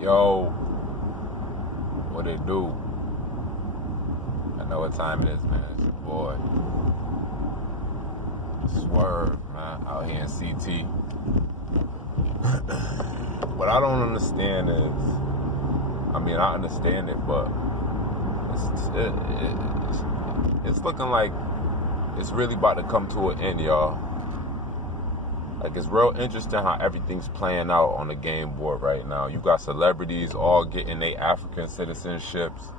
Yo, what it do? I know what time it is, man. It's your boy. Swerve, man, out here in CT. What I don't understand is, I understand it, but it's looking like it's really about to come to an end, y'all. Like, it's real interesting how everything's playing out on the game board right now. You got celebrities all getting their African citizenships.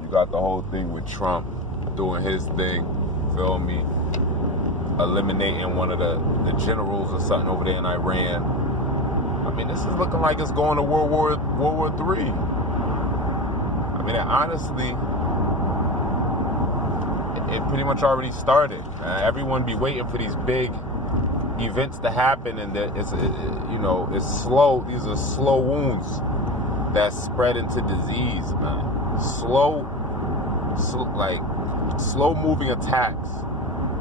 You got the whole thing with Trump doing his thing, feel me? Eliminating one of the generals or something over there in Iran. I mean, this is looking like it's going to World War III. I mean, honestly, it pretty much already started. Everyone be waiting for these big events to happen, and it's slow. These are slow wounds that spread into disease, man. Slow moving attacks.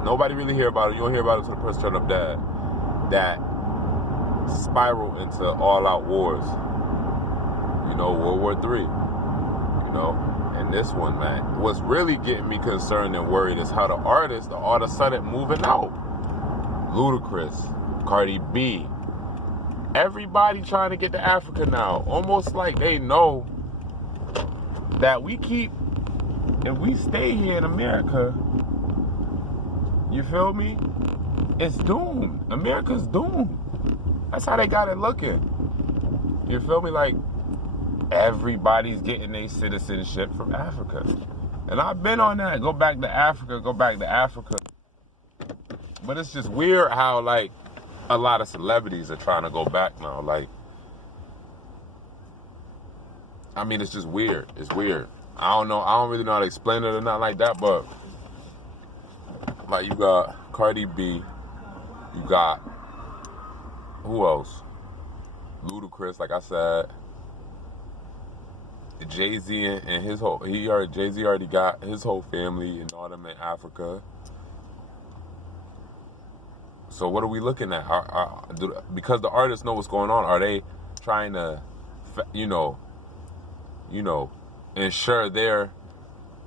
Nobody really hear about it. You don't hear about it until the person turn up dead. That spiral into all-out wars. World War III. And this one, man. What's really getting me concerned and worried is how the artists are all of a sudden moving out. Ludacris, Cardi B, everybody trying to get to Africa now. Almost like they know that if we stay here in America, you feel me? It's doomed. America's doomed. That's how they got it looking. You feel me? Like, everybody's getting their citizenship from Africa. And I've been on that. Go back to Africa. But it's just weird how, like, a lot of celebrities are trying to go back now. Like, it's just weird. It's weird. I don't know. I don't really know how to explain it or not like that, but, like, you got Cardi B. You got, who else? Ludacris, like I said. Jay-Z and his whole, Jay-Z already got his whole family and all them in Africa. So what are we looking at? Because the artists know what's going on, are they trying to, ensure their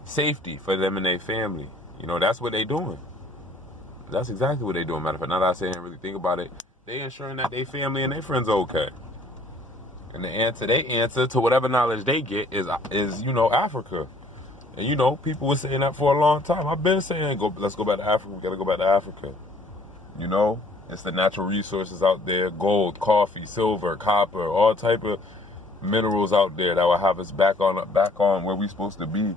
safety for them and their family? That's what they doing. That's exactly what they doing. Matter of fact, now that I say I didn't really think about it, they ensuring that their family and their friends are okay. And the answer they answer to whatever knowledge they get is Africa. And people were saying that for a long time. I've been saying, let's go back to Africa. We gotta go back to Africa. It's the natural resources out there: gold, coffee, silver, copper, all type of minerals out there that will have us back on where we're supposed to be.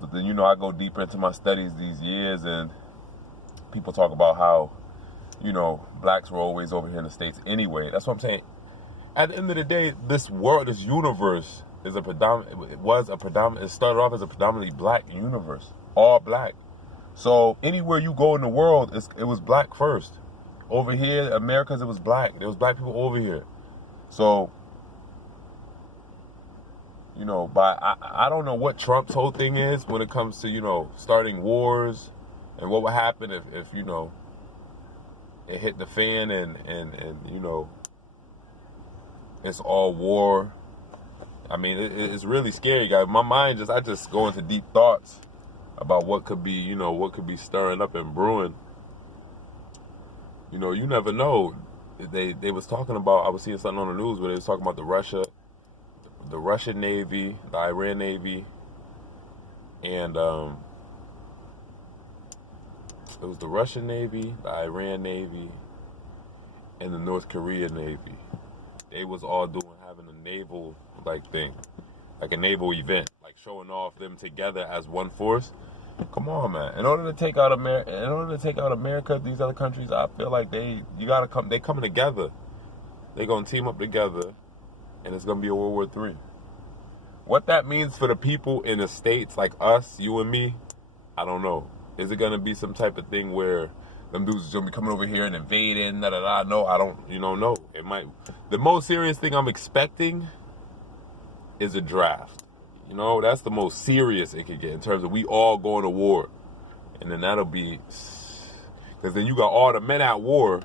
But then I go deeper into my studies these years, and people talk about how blacks were always over here in the States anyway. That's what I'm saying. At the end of the day, this world, this universe it started off as a predominantly black universe, all black. So anywhere you go in the world, it was black first. Over here, Americas, it was black. There was black people over here. So, but I don't know what Trump's whole thing is when it comes to, starting wars and what would happen if it hit the fan and it's all war. It's really scary, guys. My mind I just go into deep thoughts about what could be stirring up and brewing. You never know. They was talking about, I was seeing something on the news where they was talking about the Russian Navy, the Iran Navy, and it was the Russian Navy, the Iran Navy, and the North Korean Navy. They was all having a naval thing, like a naval event, like showing off them together as one force. Come on, man. In order to take out America, these other countries, I feel like they coming together. They gonna team up together, and it's gonna be a World War III. What that means for the people in the States, like us, you and me, I don't know. Is it gonna be some type of thing where them dudes is gonna be coming over here and invading, No, I don't, no. It might. The most serious thing I'm expecting is a draft. That's the most serious it could get in terms of we all going to war. And then that'll be, because then you got all the men at war,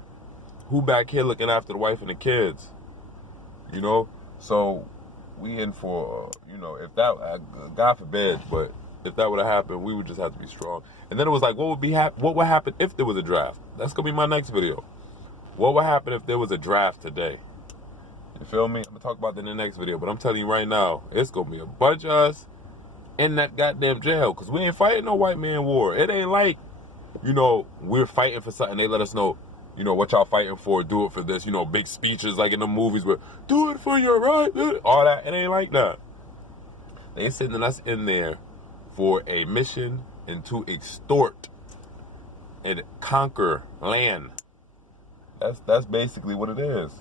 who back here looking after the wife and the kids? You know, so we in for if that God forbid, but if that would have happened, we would just have to be strong. And then it was like, what would happen if there was a draft? That's gonna be my next video. What would happen if there was a draft today? You feel me? I'm gonna talk about that in the next video, but I'm telling you right now, it's gonna be a bunch of us in that goddamn jail, because we ain't fighting no white man war. It ain't like, we're fighting for something. They let us know, what y'all fighting for, do it for this, big speeches like in the movies where, do it for your right, all that. It ain't like that. They sending us in there for a mission and to extort and conquer land. That's basically what it is.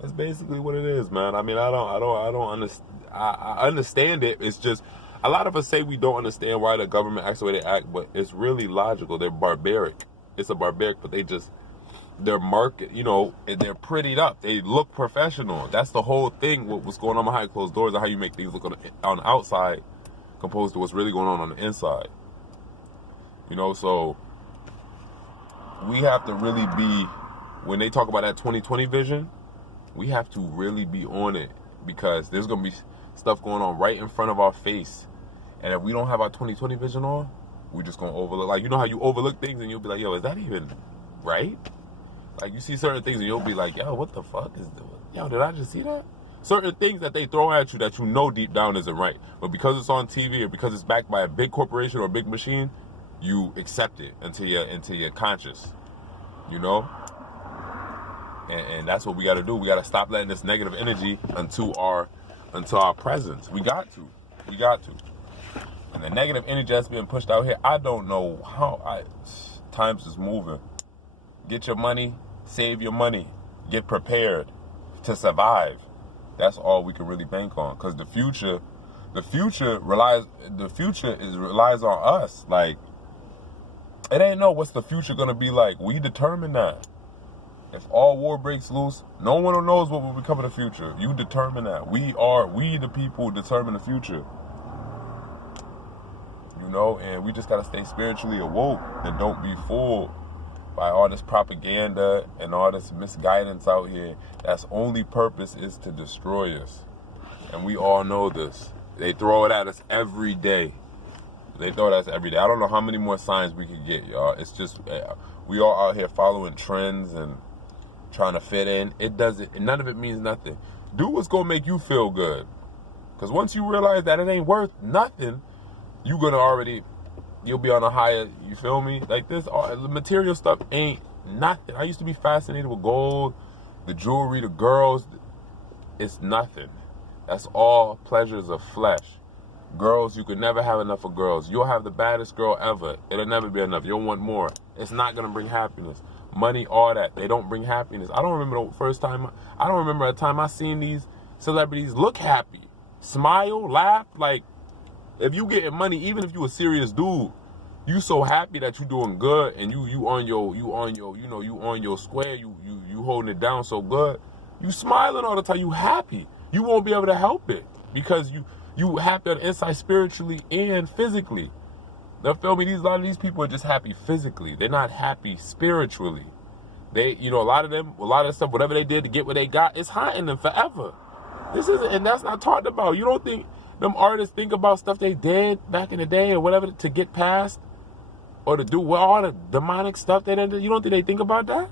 That's basically what it is, man. I mean, I don't understand. I understand it. It's just a lot of us say we don't understand why the government acts the way they act, but it's really logical. They're barbaric. It's a barbaric, but they're market, and they're prettied up. They look professional. That's the whole thing. What's going on behind closed doors and how you make things look on the outside, composed to what's really going on the inside. So we have to really be, when they talk about that 2020 vision, we have to really be on it, because there's going to be stuff going on right in front of our face. And if we don't have our 2020 vision on, we're just going to overlook. Like, how you overlook things and you'll be like, yo, is that even right? Like, you see certain things and you'll be like, yo, what the fuck is this? Yo, did I just see that? Certain things that they throw at you that deep down isn't right. But because it's on TV or because it's backed by a big corporation or a big machine, you accept it until you're conscious, And that's what we got to do. We got to stop letting this negative energy into our presence. We got to. And the negative energy that's being pushed out here, I don't know how. Times is moving. Get your money, save your money, get prepared to survive. That's all we can really bank on, because the future relies on us. Like, it ain't what's the future gonna be like. We determine that. If all war breaks loose, no one knows what will become of the future. You determine that. We the people determine the future. And we just got to stay spiritually awoke and don't be fooled by all this propaganda and all this misguidance out here. That's only purpose is to destroy us. And we all know this. They throw it at us every day. I don't know how many more signs we could get, y'all. It's just, we all out here following trends and trying to fit in. None of it means nothing. Do what's going to make you feel good. Because once you realize that it ain't worth nothing, you'll be on a higher, you feel me? Like this, the material stuff ain't nothing. I used to be fascinated with gold, the jewelry, the girls. It's nothing. That's all pleasures of flesh. Girls, you could never have enough of girls. You'll have the baddest girl ever. It'll never be enough. You'll want more. It's not going to bring happiness. Money, all that. They don't bring happiness. I don't remember a time I seen these celebrities look happy. Smile, laugh. Like, if you getting money, even if you a serious dude, you so happy that you doing good and you on your square, you holding it down so good. You smiling all the time. You happy. You won't be able to help it, because you happy on the inside spiritually and physically. They feel me? A lot of these people are just happy physically. They're not happy spiritually. They, a lot of the stuff, whatever they did to get what they got, it's haunting them forever. And that's not talked about. You don't think them artists think about stuff they did back in the day or whatever to get past or to do all the demonic stuff they did? You don't think they think about that?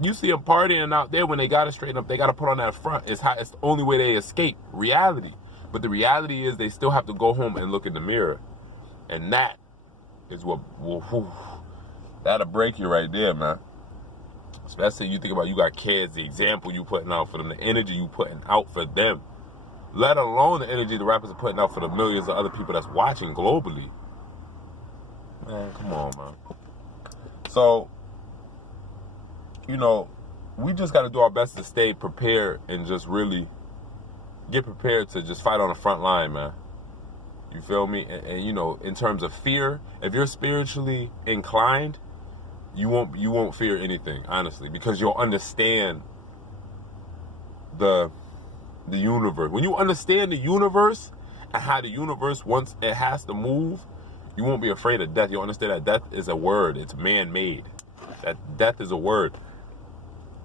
You see them partying out there when they got to straighten up. They got to put on that front. It's the only way they escape reality. But the reality is they still have to go home and look in the mirror. And that is that'll break you right there, man. Especially you think about, you got kids, the example you putting out for them, the energy you putting out for them. Let alone the energy the rappers are putting out for the millions of other people that's watching globally. Man, come on, man. So, we just got to do our best to stay prepared and just really get prepared to just fight on the front line, man. You feel me? And in terms of fear, if you're spiritually inclined, you won't fear anything, honestly, because you'll understand the universe. When you understand the universe and how the universe, once it has to move, you won't be afraid of death. You'll understand that death is a word. It's man-made. That death is a word.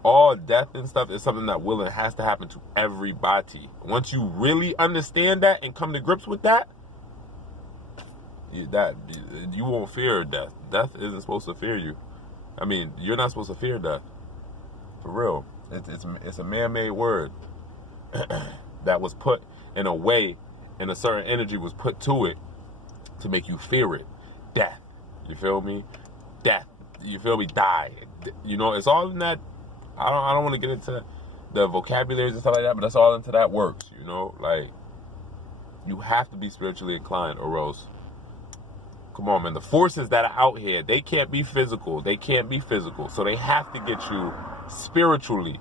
all death and stuff is something that will and has to happen to everybody. Once you really understand that and come to grips with that, you won't fear death. Death isn't supposed to fear you. I mean, you're not supposed to fear death. For real. It's a man-made word that was put in a way, and a certain energy was put to it to make you fear it. Death. You feel me? Death. You feel me? Die. You know, it's all in that. I don't want to get into the vocabularies and stuff like that, but that's all into that works, you know? Like, you have to be spiritually inclined, or else, come on, man. The forces that are out here, they can't be physical. They can't be physical. So they have to get you spiritually.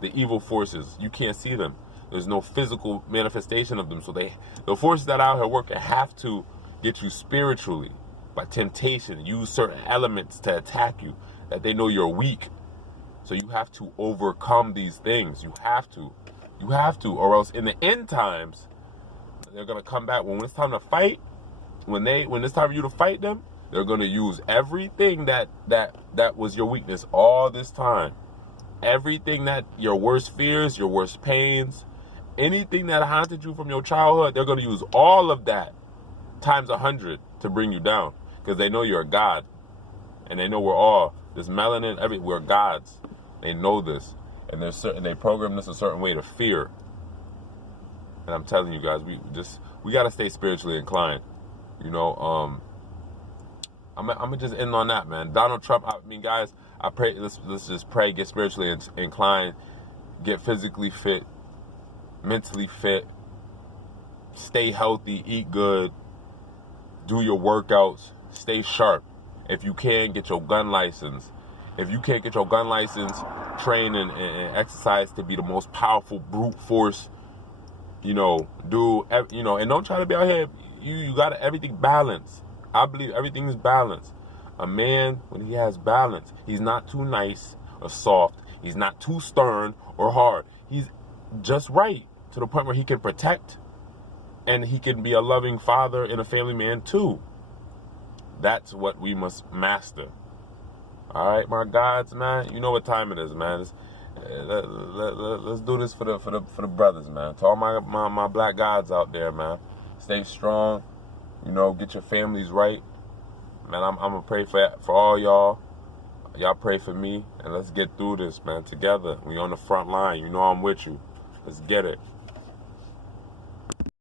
The evil forces, you can't see them. There's no physical manifestation of them. So the forces that are out here working have to get you spiritually by temptation. Use certain elements to attack you that they know you're weak. So you have to overcome these things. You have to, or else in the end times, they're gonna come back when it's time to fight. When it's time for you to fight them, they're gonna use everything that was your weakness all this time. Everything that your worst fears, your worst pains, anything that haunted you from your childhood, they're gonna use all of that times 100 to bring you down, because they know you're a god, and they know we're all this melanin. We're gods. They know this, and they program this a certain way to fear. And I'm telling you guys, we gotta stay spiritually inclined. You know, I'm gonna just end on that, man. Donald Trump. I mean, guys, I pray. Let's just pray. Get spiritually inclined. Get physically fit. Mentally fit. Stay healthy. Eat good. Do your workouts. Stay sharp. If you can, get your gun license. If you can't get your gun license, train and exercise to be the most powerful brute force. You know, and don't try to be out here. You got everything balanced. I believe everything is balanced. A man, when he has balance, he's not too nice or soft. He's not too stern or hard. He's just right to the point where he can protect, and he can be a loving father and a family man too. That's what we must master. All right, my gods, man. You know what time it is, man. Let's do this for the brothers, man. To all my black gods out there, man. Stay strong. You know, get your families right. Man, I'm gonna pray for all y'all. Y'all pray for me, and let's get through this, man. Together, we on the front line. You know I'm with you. Let's get it.